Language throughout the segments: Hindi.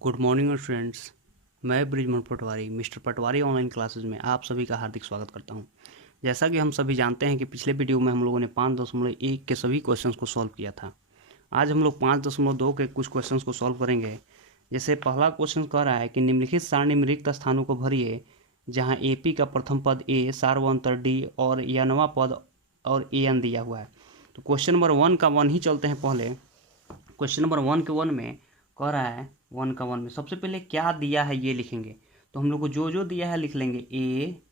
Good morning students. मैं ब्रिजमोहन पटवारी मिस्टर पटवारी ऑनलाइन क्लासेस में आप सभी का हार्दिक स्वागत करता हूं। जैसा कि हम सभी जानते हैं कि पिछले वीडियो में हम लोगों ने 5.1 के सभी क्वेश्चंस को सॉल्व किया था। आज हम लोग 5.2 के कुछ क्वेश्चंस को सॉल्व करेंगे। जैसे पहला क्वेश्चन कह रहा है कि निम्नलिखित सारणी में रिक्त स्थानों को भरिए जहाँ ए का प्रथम पद ए, सार्वंतर डी और यनवा पद और एन दिया हुआ है। तो क्वेश्चन नंबर 1 का 1 ही चलते हैं पहले। क्वेश्चन नंबर 1 के 1 में कह रहा है 1 का 1 में सबसे पहले क्या दिया है ये लिखेंगे। तो हम लोग को जो जो दिया है लिख लेंगे। ए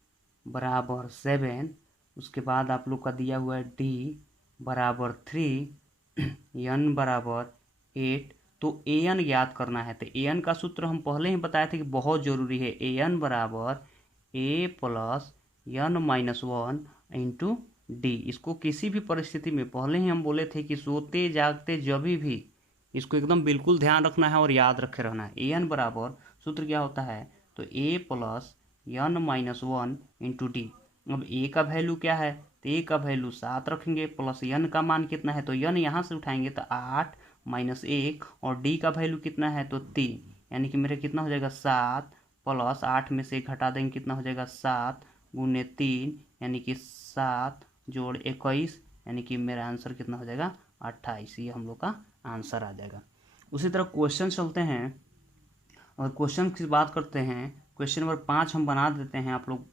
बराबर 7, उसके बाद आप लोग का दिया हुआ है डी बराबर 3, एन बराबर 8। तो ए एन याद करना है। तो ए एन का सूत्र हम पहले ही बताए थे कि बहुत जरूरी है। ए एन बराबर A plus N minus 1 into D. इसको किसी भी परिस्थिति में पहले ही हम बोले थे कि सोते जागते जब भी इसको एकदम बिल्कुल ध्यान रखना है और याद रखे रहना है। ए एन बराबर सूत्र क्या होता है, तो A plus N minus 1 into D. अब ए का वैल्यू क्या है, तो ए का वैल्यू 7 रखेंगे, प्लस एन का मान कितना है, तो एन यहाँ से उठाएंगे तो 8 माइनस 1, और डी का वैल्यू कितना है तो 3, यानी कि मेरा कितना हो जाएगा 7, प्लस 8 में से 1 घटा देंगे कितना हो जाएगा 7 गुने 3, यानी कि 7 जोड़ 21, यानी कि मेरा आंसर कितना हो जाएगा 28। ये हम लोग का आंसर आ जाएगा। उसी तरह क्वेश्चन चलते हैं और क्वेश्चन की बात करते हैं। क्वेश्चन नंबर 5 हम बना देते हैं, आप लोग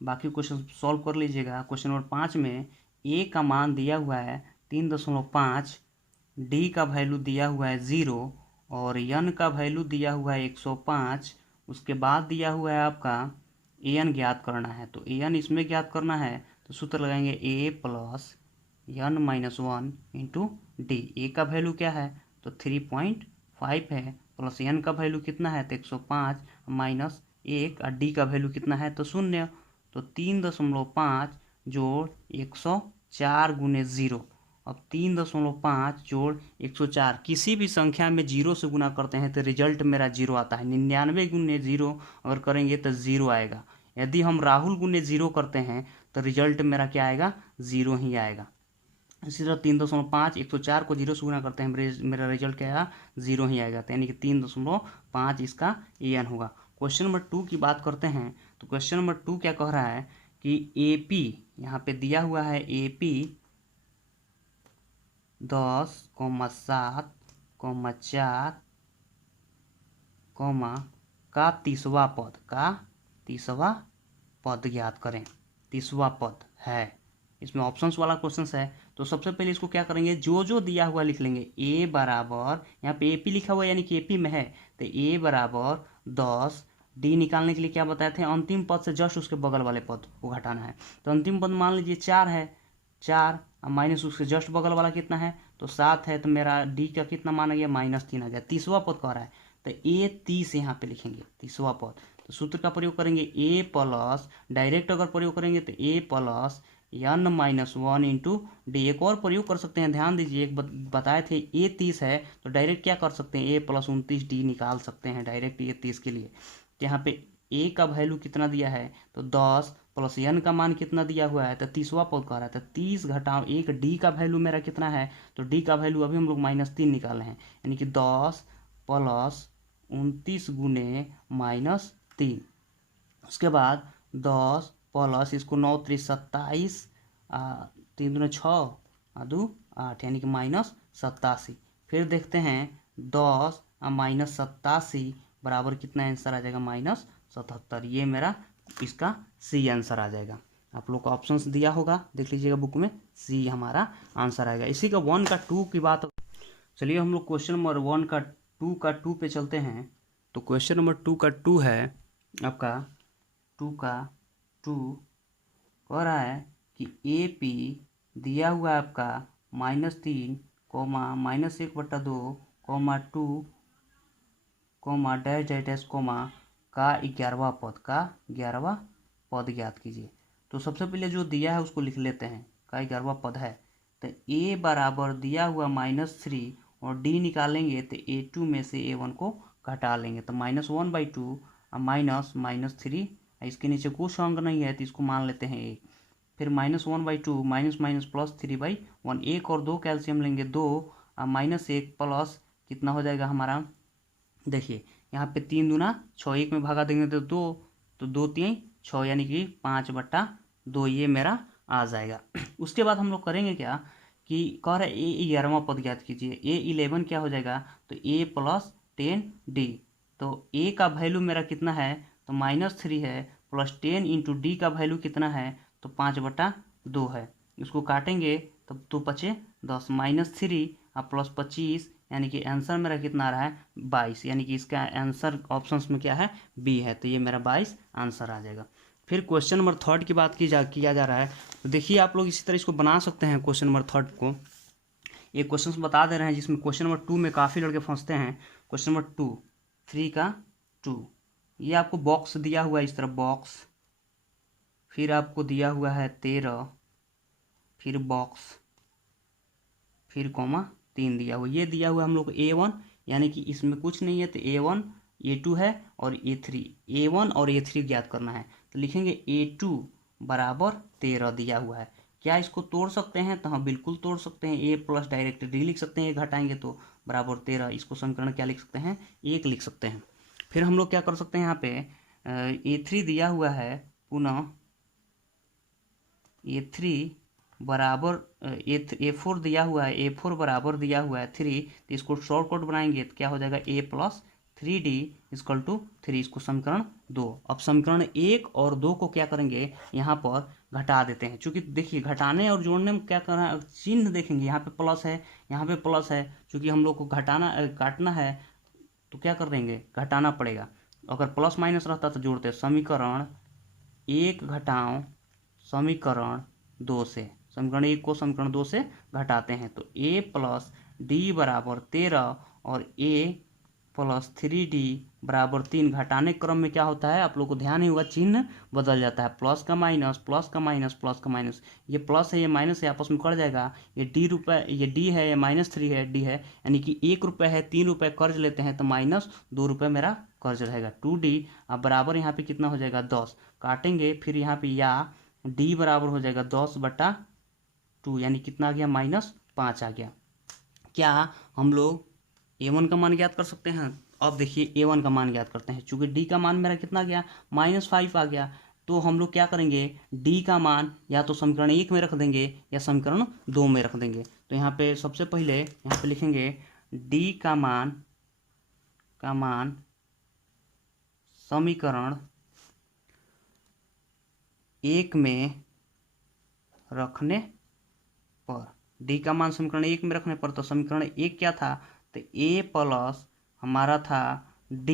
बाकी क्वेश्चन सॉल्व कर लीजिएगा। क्वेश्चन नंबर 5 में ए का मान दिया हुआ है 3.5, डी का वैल्यू दिया हुआ है 0 और एन का वैल्यू दिया हुआ है 105। उसके बाद दिया हुआ है आपका ए एन ज्ञात करना है। तो ए एन इसमें ज्ञात करना है तो सूत्र लगाएंगे A plus N minus 1 into D. A का वैल्यू क्या है तो 3.5 है, प्लस एन का वैल्यू कितना है तो 105 माइनस 1, और डी का वैल्यू कितना है तो 0। तो 3.5 जोड़ 104 गुने 0। अब 3.5 जोड़ 104, किसी भी संख्या में 0 से गुना करते हैं तो रिजल्ट मेरा 0 आता है। 99 गुने 0 अगर करेंगे तो 0 आएगा। यदि हम राहुल गुने 0 करते हैं तो रिजल्ट मेरा क्या आएगा, 0 ही आएगा। इसी तरह 3.5 104 को 0 से गुना करते हैं, मेरा रिजल्ट क्या आएगा 0 ही आएगा। तो यानी कि 3.5 इसका ए एन होगा। क्वेश्चन नंबर 2 की बात करते हैं। तो क्वेश्चन नंबर 2 क्या कह रहा है कि ए पी, यहाँ पे दिया हुआ है ए पी 10,7, 4, का तीसवा पद ज्ञात करें। तीसवा पद है, इसमें ऑप्शंस वाला क्वेश्चन है। तो सबसे पहले इसको क्या करेंगे, जो जो दिया हुआ लिख लेंगे। ए बराबर, यहाँ पे एपी लिखा हुआ है यानी कि एपी में है, तो ए बराबर 10। डी निकालने के लिए क्या बताए थे, अंतिम पद से जस्ट उसके बगल वाले पद को घटाना है। तो अंतिम पद मान लीजिए 4 है, 4 माइनस उसके जस्ट बगल वाला कितना है तो 7 है, तो मेरा डी का कितना मान आ गया -3 आ गया। तीसवा पद कह रहा है तो ए 30 यहाँ पे लिखेंगे तीसवा पद। तो सूत्र का प्रयोग करेंगे ए प्लस, डायरेक्ट अगर प्रयोग करेंगे तो A plus N minus 1 into D. एक और प्रयोग कर सकते हैं, ध्यान दीजिए, एक बताए थे ए 30 है तो डायरेक्ट क्या कर सकते हैं, ए प्लस 29 डी निकाल सकते हैं डायरेक्ट ए 30 के लिए। तो यहाँ पे ए का वैल्यू कितना दिया है तो 10, प्लस एन का मान कितना दिया हुआ है तो तीसवा पद कह रहा है तो 30 घटाओ 1, डी का वैल्यू मेरा कितना है तो डी का वैल्यू अभी हम लोग -3 निकाले हैं, यानी कि 10 प्लस 29 गुने -3। उसके बाद 10 प्लस इसको 9 3 27, 3 दूने 6 2 8, यानी कि -87। फिर देखते हैं 10 -87 बराबर कितना आंसर आ जाएगा -77। ये मेरा इसका सी आंसर आ जाएगा। आप लोग को ऑप्शंस दिया होगा, देख लीजिएगा बुक में, सी हमारा आंसर आएगा। इसी का 1 का 2 की बात। चलिए हम लोग क्वेश्चन नंबर 1 का 2 पे चलते हैं। तो क्वेश्चन नंबर 2 का 2 है आपका 2 का 2 कह रहा है कि ए पी दिया हुआ है आपका -3, -1/2, -2, डैश डैश डैश, का 11वां पद ज्ञात कीजिए। तो सबसे पहले जो दिया है उसको लिख लेते हैं, का 11वां पद है। तो ए बराबर दिया हुआ -3 और डी निकालेंगे तो A2 में से A1 को घटा लेंगे तो -1/2 -3, इसके नीचे कुछ अंक नहीं है तो इसको मान लेते हैं 1। फिर -1/2 माइनस प्लस 3/1, 1 और 2 कैल्शियम लेंगे 2, -1 प्लस कितना हो जाएगा हमारा, देखिए यहाँ पे 3 दूना 6, 1 में भागा देंगे तो 2, तो 2 3 6 यानी कि 5/2 ये मेरा आ जाएगा। उसके बाद हम लोग करेंगे क्या कि कह रहा है ए 11वां पद ज्ञात कीजिए। ए 11 क्या हो जाएगा, तो ए प्लस 10d। तो ए का वैल्यू मेरा कितना है, तो -3 है, प्लस 10 इंटू डी का वैल्यू कितना है, तो 5/2 है। इसको काटेंगे तब 2 पचे 10, -3 और प्लस 25 यानी कि आंसर मेरा कितना आ रहा है 22, यानी कि इसका आंसर ऑप्शंस में क्या है, बी है। तो ये मेरा 22 आंसर आ जाएगा। फिर क्वेश्चन नंबर 3 की बात किया जा रहा है। तो देखिए आप लोग इसी तरह इसको बना सकते हैं। क्वेश्चन नंबर 3 को ये क्वेश्चन बता दे रहे हैं, जिसमें क्वेश्चन नंबर 2 में काफ़ी लड़के फंसते हैं। क्वेश्चन नंबर 2 3 का 2, ये आपको बॉक्स दिया हुआ है इस तरह बॉक्स, फिर आपको दिया हुआ है 13, फिर बॉक्स, फिर कॉमा 3 दिया हुआ। ये दिया हुआ हम लोग को A1, यानी कि इसमें कुछ नहीं है तो A1 A2 है और A3, A1 और A3 ज्ञात करना है। तो लिखेंगे A2 बराबर 13 दिया हुआ है। क्या इसको तोड़ सकते हैं, तो हाँ बिल्कुल तोड़ सकते हैं। A प्लस डायरेक्ट D लिख सकते हैं, ये घटाएंगे तो बराबर 13। इसको समीकरण क्या लिख सकते हैं, 1 लिख सकते हैं। फिर हम लोग क्या कर सकते हैं, यहाँ पे A3 दिया हुआ है, पुनः A3 बराबर A4 दिया हुआ है, A4 बराबर दिया हुआ है 3। तो इसको शॉर्टकट बनाएंगे तो क्या हो जाएगा, A plus 3D equal to 3। इसको समीकरण 2। अब समीकरण 1 और 2 को क्या करेंगे, यहाँ पर घटा देते हैं। चूंकि देखिए घटाने और जोड़ने में क्या करना, चिन्ह देखेंगे, यहाँ पे प्लस है, यहाँ पे प्लस है। चूंकि हम लोग को काटना है तो क्या कर देंगे, घटाना पड़ेगा। अगर प्लस माइनस रहता तो जोड़ते। समीकरण 1 घटाओ समीकरण 2 से, समीकरण 1 को समीकरण 2 से घटाते हैं तो a प्लस डी बराबर 13 और a प्लस 3d बराबर 3। घटाने क्रम में क्या होता है, आप लोग को ध्यान ही होगा, चिन्ह बदल जाता है। प्लस का माइनस, प्लस का माइनस, प्लस का माइनस, ये प्लस है ये माइनस है, आपस में कट जाएगा। ये डी है, ये -3 है, डी है, यानी कि 1 रुपये है, 3 रुपये कर्ज लेते हैं तो -2 रुपये मेरा कर्ज रहेगा 2d। अब बराबर यहाँ पे कितना हो जाएगा 10, काटेंगे फिर यहाँ पे या d बराबर हो जाएगा 10/2, यानी कितना आ गया, -5 आ गया। क्या हम लोग A1 का मान ज्ञात कर सकते हैं। अब देखिए A1 का मान ज्ञात करते हैं। चूंकि D का मान मेरा कितना गया, -5 आ गया, तो हम लोग क्या करेंगे, D का मान या तो समीकरण 1 में रख देंगे या समीकरण 2 में रख देंगे। तो यहाँ पे सबसे पहले यहाँ पे लिखेंगे D का मान समीकरण 1 में रखने पर, डी का मान समीकरण 1 में रखने पर, तो समीकरण 1 क्या था, तो a प्लस हमारा था d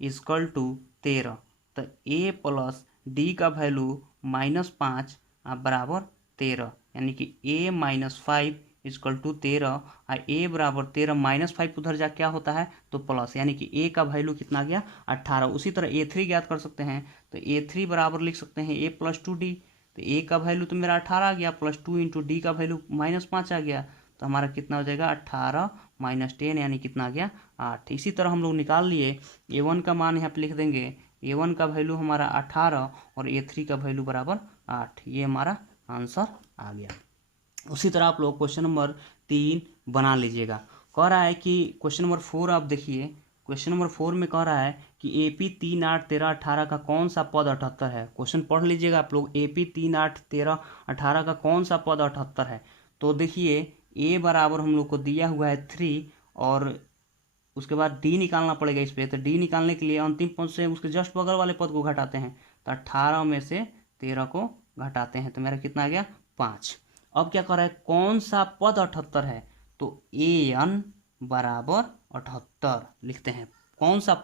इक्वल टू 13। तो a प्लस डी का वैल्यू -5 बराबर 13, यानी कि a -5 इक्वल टू 13 और a बराबर 13 -5 उधर जा क्या होता है, तो प्लस, यानी कि a का वैल्यू कितना गया 18। उसी तरह A3 ज्ञात कर सकते हैं। तो A3 बराबर लिख सकते हैं a प्लस 2d। तो a का वैल्यू तो मेरा 18 आ गया, प्लस 2 इंटू डी का वैल्यू -5 आ गया, तो हमारा कितना हो जाएगा 18 - 10, यानी कितना आ गया 8। इसी तरह हम लोग निकाल लिए। A1 का मान यहाँ पे लिख देंगे, A1 का वैल्यू हमारा 18 और A3 का वैल्यू बराबर 8। ये हमारा आंसर आ गया। उसी तरह आप लोग क्वेश्चन नंबर 3 बना लीजिएगा। कह रहा है कि क्वेश्चन नंबर 4 आप देखिए, क्वेश्चन नंबर 4 में कह रहा है कि AP 3 8 13 18 का कौन सा पद 78 है। क्वेश्चन पढ़ लीजिएगा आप लोग, AP 3 8 13 18 का कौन सा पद 78 है। तो देखिए A बराबर हम लोग को दिया हुआ है 3 और उसके बाद D निकालना पड़ेगा इस पर। तो D निकालने के लिए अंतिम पद से उसके जस्ट बगल वाले पद को घटाते हैं, तो 18 में से 13 को घटाते हैं तो मेरा कितना आ गया 5। अब क्या कर रहा है, कौन सा पद 78 है, तो AN बराबर 78 लिखते हैं। कौन सा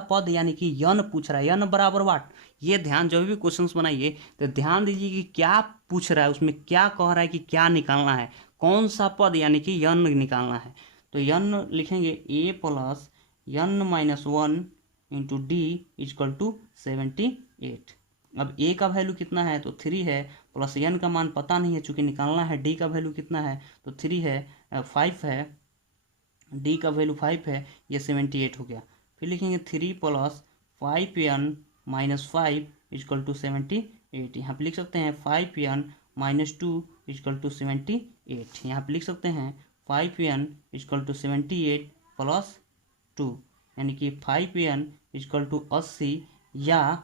पद यानी कि यन पूछ रहा है, यन बराबर वाट। ये ध्यान, जब भी क्वेश्चंस बनाइए तो ध्यान दीजिए कि क्या पूछ रहा है, उसमें क्या कह रहा है कि क्या निकालना है, कौन सा पद यानी कि यन निकालना है। तो यन लिखेंगे a plus n -1 into d equal to 78। अब a का वैल्यू कितना है, तो 3 है, प्लस n का मान पता नहीं है चूंकि निकालना है। d का वैल्यू कितना है, तो 3 है, 5 है, d का वैल्यू 5 है, ये 78 हो गया। फिर लिखेंगे 3 प्लस 5n -5 इक्वल टू 78। यहाँ पे लिख सकते हैं 5n -2 इक्वल टू 78। यहाँ पे लिख सकते हैं 5n इक्वल टू 78 प्लस 2। यानी कि 5n इक्वल टू 80 या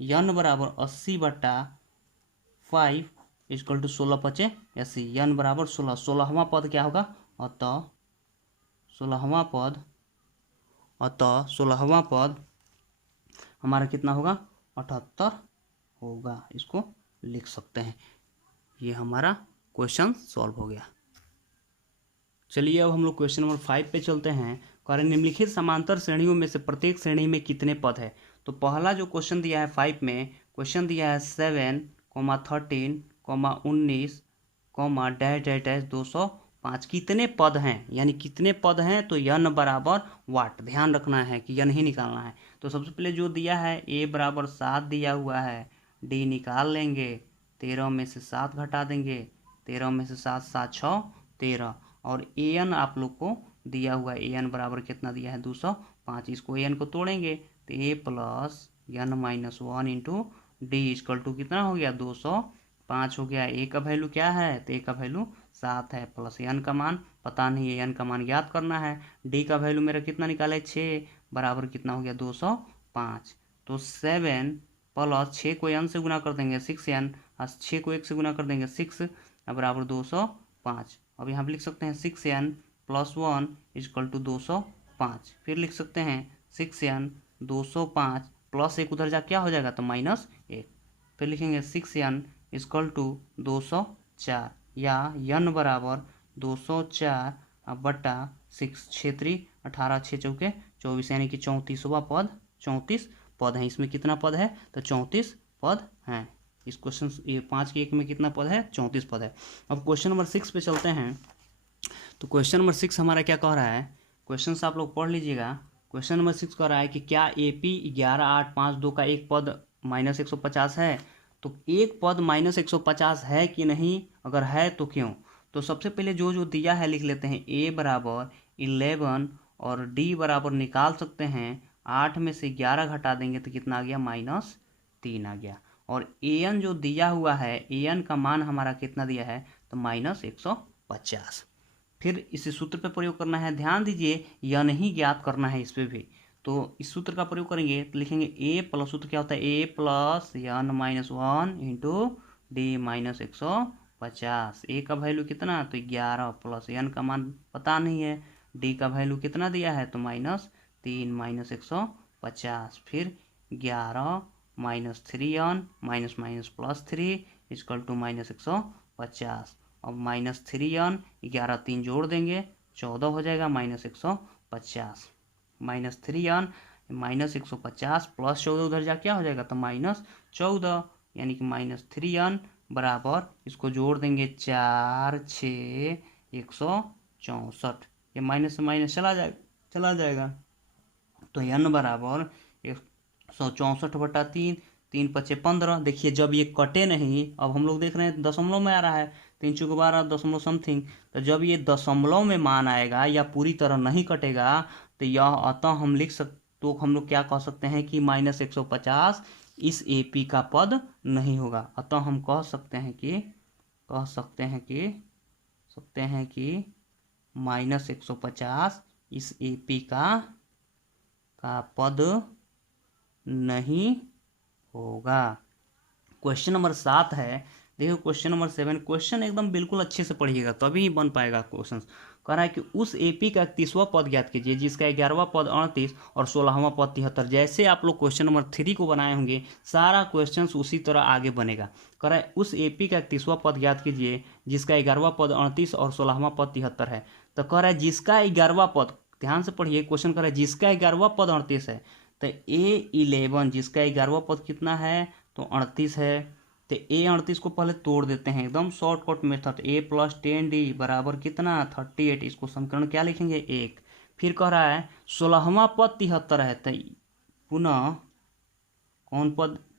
n बराबर 80/5 इक्वल टू 16×5 n बराबर 16। 16वां पद क्या होगा? अतः 16वां पद हमारा कितना होगा? 78 होगा। इसको लिख सकते हैं। ये हमारा क्वेश्चन सॉल्व हो गया। चलिए अब हम लोग क्वेश्चन नंबर 5 पे चलते हैं। कार्य निम्नलिखित समांतर श्रेणियों में से प्रत्येक श्रेणी में कितने पद है? तो पहला जो क्वेश्चन दिया है 5 में, क्वेश्चन दिया है 7, 13, 19, डैश डैश डैश 205। कितने पद हैं, यानी कितने पद हैं? तो n बराबर वाट, ध्यान रखना है कि n ही निकालना है। तो सबसे पहले जो दिया है a बराबर 7 दिया हुआ है, d निकाल लेंगे, 13 में से 7 घटा देंगे, 13 में से 7, 7 6 13, और an आप लोग को दिया हुआ है, an बराबर कितना दिया है? 205। इसको an को तोड़ेंगे तो a plus n minus 1 into d equal to कितना हो गया? 205 हो गया। a का वैल्यू क्या है? तो a का वैल्यू 7 है, प्लस n का मान पता नहीं है, n का मान याद करना है। d का वैल्यू मेरा कितना निकाला है? 6 बराबर कितना हो गया? 205। तो 7 प्लस 6 को n से गुना कर देंगे 6n, 6 को 1 से गुना कर देंगे 6 बराबर 205। अब यहाँ पे लिख सकते हैं 6n प्लस 1 इक्वल टू 205। फिर लिख सकते हैं 6n 205 प्लस 1 उधर जा क्या हो जाएगा? तो -1। फिर लिखेंगे 6n इक्वल टू 204 या n बराबर 204/6। 6 18 6 चौके 24, यानी कि 34वां पद। 34 पद हैं। इसमें कितना पद है? तो 34 पद हैं। इस क्वेश्चन ये 5 के 1 में कितना पद है? 34 पद है। अब क्वेश्चन नंबर 6 पे चलते हैं। तो क्वेश्चन नंबर 6 हमारा क्या कह रहा है? क्वेश्चन से आप लोग पढ़ लीजिएगा। क्वेश्चन नंबर 6 कह रहा है कि क्या AP 11852 का एक पद -150 है? तो एक पद -150 है कि नहीं, अगर है तो क्यों? तो सबसे पहले जो दिया है लिख लेते हैं। a बराबर 11 और d बराबर निकाल सकते हैं 8 में से 11 घटा देंगे तो कितना आ गया? -3 आ गया। और an जो दिया हुआ है, an का मान हमारा कितना दिया है? तो -150। फिर इस सूत्र पे प्रयोग करना है। ध्यान दीजिए, यह नहीं ज्ञात करना है इस पे भी। तो इस सूत्र का प्रयोग करेंगे तो लिखेंगे a प्लस, सूत्र क्या होता है? a plus n minus 1 into D minus 150। a का वैल्यू कितना? तो 11 प्लस n का मान पता नहीं है, d का वैल्यू कितना दिया है? तो -3 माइनस 150। फिर 11 minus 3n minus minus plus 3 equal to -150। अब -3n 11 3 जोड़ देंगे 14 हो जाएगा, -150। -3n -150 प्लस 14 उधर जा क्या हो जाएगा? तो -14, यानी कि -3n बराबर, इसको जोड़ देंगे 4 6 164। ये माइनस से माइनस चला जाएगा। तो n बराबर 164/3, 3 5 15। देखिए जब ये कटे नहीं, अब हम लोग देख रहे हैं दशमलव में आ रहा है, 3 चौके 12 दशमलव समथिंग। तो जब ये दशमलव में मान आएगा या पूरी तरह नहीं कटेगा तो यह, अतः हम लिख सकते, तो हम लोग क्या कह सकते हैं कि -150 इस AP का पद नहीं होगा। अतः हम कह सकते हैं कि -150 इस AP का पद नहीं होगा। क्वेश्चन नंबर 7 है। देखो क्वेश्चन नंबर 7, क्वेश्चन एकदम बिल्कुल अच्छे से पढ़िएगा तभी ही बन पाएगा क्वेश्चन। कह रहा है कि उस AP का 31वां पद ज्ञात कीजिए जिसका 11वां पद 38 और 16वां पद 73। जैसे आप लोग क्वेश्चन नंबर 3 को बनाए होंगे, सारा क्वेश्चन उसी तरह आगे बनेगा। कह रहा है उस AP का 31वां पद ज्ञात कीजिए जिसका 11वां पद 38 और 16वां पद 73 है। तो कह रहा है जिसका 11वां पद, ध्यान से पढ़िए, क्वेश्चन कह रहा है जिसका 11वां पद 38 है, तो A11 जिसका 11वां पद कितना है? तो 38 है। तो A38 को पहले तोड़ देते हैं, एकदम shortcut method. A plus 10D बराबर कितना? 38। इसको समीकरण क्या लिखेंगे? 1। फिर कह रहा है 16वां पद 73 है, तो पुनः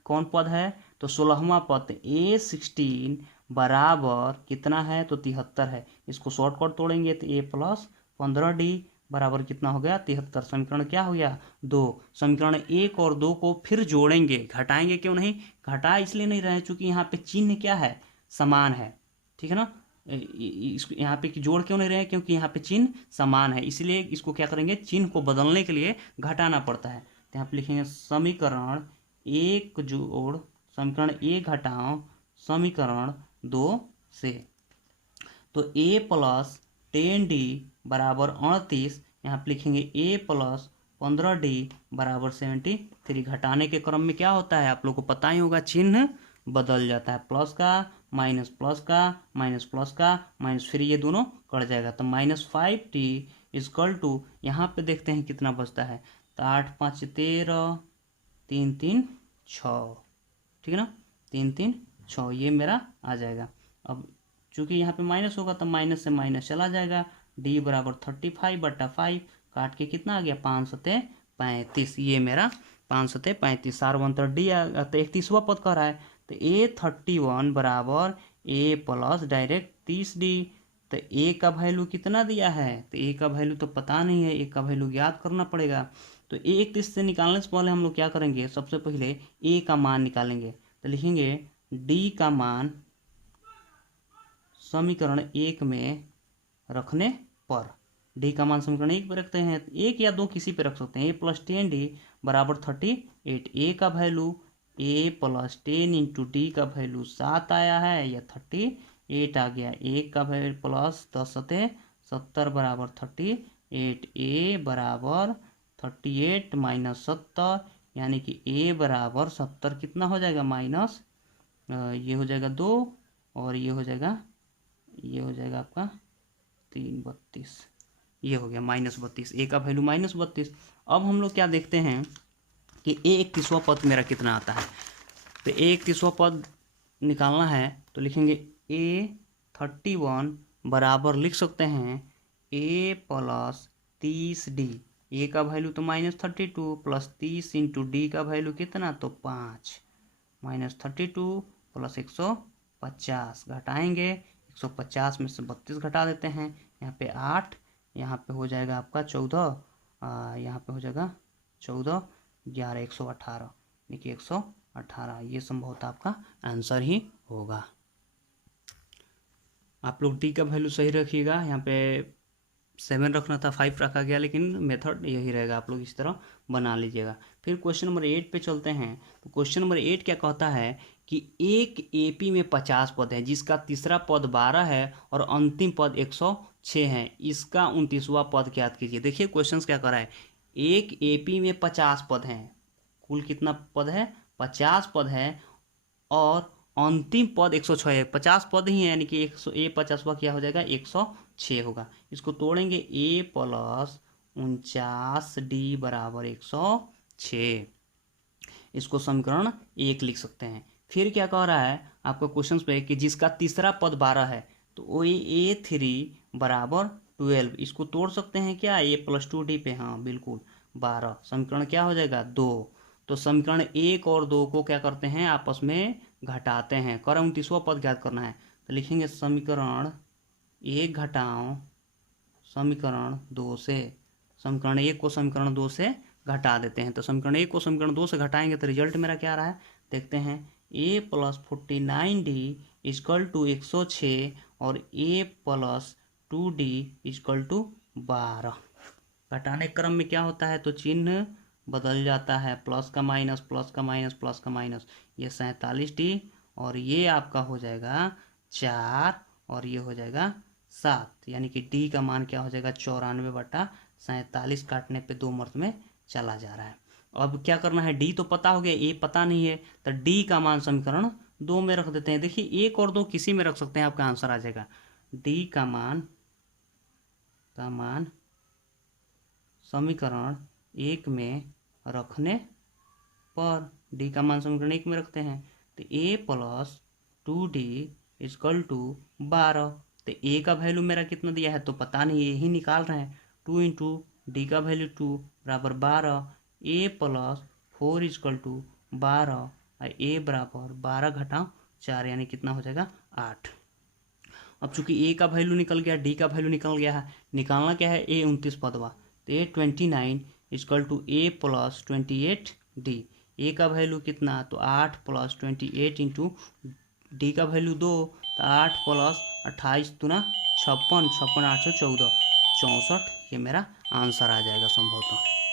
कौन पद है? तो 16वां पद A16 बराबर कितना है? तो 73 है। इसको शॉर्टकट तोड़ेंगे तो A प्लस 15D बराबर कितना हो गया? 73। समीकरण क्या हो गया? 2। समीकरण 1 और 2 को फिर जोड़ेंगे, घटाएंगे क्यों नहीं? घटा इसलिए नहीं रहे चूंकि यहाँ पे चिन्ह क्या है? समान है, ठीक है ना। इसको यहाँ पे जोड़ क्यों नहीं रहे हैं, क्योंकि यहाँ पे चिन्ह समान है, इसलिए इसको क्या करेंगे, चिन्ह को बदलने के लिए घटाना पड़ता है। तो यहाँ पे लिखेंगे समीकरण एक जोड़ समीकरण एक घटाओ समीकरण 2 से। तो a प्लस 10d बराबर 38, यहाँ पे लिखेंगे a प्लस 15d बराबर 73। घटाने के क्रम में क्या होता है आप लोग को पता ही होगा, चिन्ह बदल जाता है, प्लस का माइनस प्लस का माइनस प्लस का माइनस, फिर ये दोनों कट जाएगा। तो -5t इजकल टू, यहाँ पे देखते हैं कितना बचता है, तो 8 5 13 3 3 6, ठीक है ना, 3 3 6 ये मेरा आ जाएगा। अब चूंकि यहाँ पे माइनस होगा तो माइनस से माइनस चला जाएगा, d बराबर 35/5, काट के कितना आ गया 5 सते 35, ये मेरा 5 सते 35, सार्वंतर d तो 31वां पद कह रहा है, तो a31 बराबर a प्लस डायरेक्ट 30d। तो a का वैल्यू कितना दिया है, तो a का वैल्यू तो पता नहीं है, a का वैल्यू याद करना पड़ेगा। तो a 31 से निकालने से पहले हम लोग क्या करेंगे, सबसे पहले a का मान निकालेंगे। तो लिखेंगे d का मान समीकरण 1 में रखने पर, d का मान समीकरण 1 पे रखते हैं, 1 या 2 किसी पे रख सकते हैं। a प्लस 10d बराबर 38, a का value a plus 10 into d का वैल्यू 7 आया है, या 38 आ गया। a का वैल्यू प्लस 10 सते 70 बराबर 38, a बराबर 38 माइनस 70, यानी कि a बराबर 70 कितना हो जाएगा, माइनस ये हो जाएगा 2, और ये हो जाएगा आपका 3 32, ये हो गया -32, a का वैल्यू -32। अब हम लोग क्या देखते हैं कि a 31वां पद मेरा कितना आता है। तो a 31वां पद निकालना है, तो लिखेंगे a31 बराबर लिख सकते हैं a प्लस 30d, a का वैल्यू तो -32 प्लस 30 इंटू डी का वैल्यू कितना, तो 5, -32 प्लस 150, घटाएंगे 150 में से 32 घटा देते हैं, यहाँ पे 8, यहाँ पे हो जाएगा आपका 14, यहाँ पे हो जाएगा 14 11 118, देखिए 118, ये संभवतः आपका आंसर ही होगा। आप लोग डी का वैल्यू सही रखिएगा, यहाँ पे 7 रखना था, 5 रखा गया, लेकिन मेथड यही रहेगा, आप लोग इस तरह बना लीजिएगा। फिर क्वेश्चन नंबर 8 पे चलते हैं। तो क्वेश्चन नंबर 8 क्या कहता है कि एक एपी में 50 पद है, जिसका तीसरा पद 12 है और अंतिम पद 106 है, इसका 29वां पद ज्ञात कीजिए। देखिए क्वेश्चन क्या कर रहा है, एक एपी में 50 पद हैं, कुल कितना पद है, 50 पद है, और अंतिम पद 106 है, 50 पद ही है, यानी कि 50वां क्या हो जाएगा, 106 होगा। इसको तोड़ेंगे, a प्लस 49d बराबर 106, इसको समीकरण 1 लिख सकते हैं। फिर क्या कह रहा है आपका क्वेश्चन पे कि जिसका तीसरा पद 12 है, तो वो a3 बराबर 12, इसको तोड़ सकते हैं क्या, a प्लस 2d पे, हाँ बिल्कुल 12, समीकरण क्या हो जाएगा 2। तो समीकरण 1 और 2 को क्या करते हैं, आपस में घटाते हैं, कर 29वां पद ज्ञात करना है। तो लिखेंगे समीकरण 1 घटाओ समीकरण 2 से, समीकरण 1 को समीकरण 2 से घटा देते हैं। तो समीकरण 1 को समीकरण 2 से घटाएंगे तो रिजल्ट मेरा क्या आ रहा है, देखते हैं, a plus 49d is equal to 106 और a plus 2d is equal to 12। घटाने क्रम में क्या होता है, तो चिन्ह बदल जाता है, प्लस का माइनस प्लस का माइनस प्लस का माइनस, ये 47d, और ये आपका हो जाएगा 4, और ये हो जाएगा 7, यानी कि d का मान क्या हो जाएगा 94/47, काटने पे 2 मर्द में चला जा रहा है। अब क्या करना है, d तो पता हो गया, a पता नहीं है, तो d का मान समीकरण 2 में रख देते हैं। देखिए 1 और 2 किसी में रख सकते हैं, आपका आंसर आ जाएगा। d का मान समीकरण 1 में रखने पर, d का मान समीकरण 1 में रखते हैं, तो a plus 2d is equal to 12। तो a का वैल्यू मेरा कितना दिया है तो पता नहीं, यही निकाल रहे हैं, 2 इंटू डी का वैल्यू 2 बराबर 12, a प्लस 4 इजकल टू 12, और a बराबर 12 घटाओ 4, यानी कितना हो जाएगा 8। अब चूंकि a का वैल्यू निकल गया, d का वैल्यू निकल गया है, निकालना क्या है, a 29 पदवा, तो a 29 equal to a plus 28d, a का वैल्यू कितना, तो 8 प्लस 28 इंटू डी का वैल्यू 2, तो 8 प्लस 28 दूना 56, 56 8 14, 64, ये मेरा आंसर आ जाएगा संभवतः।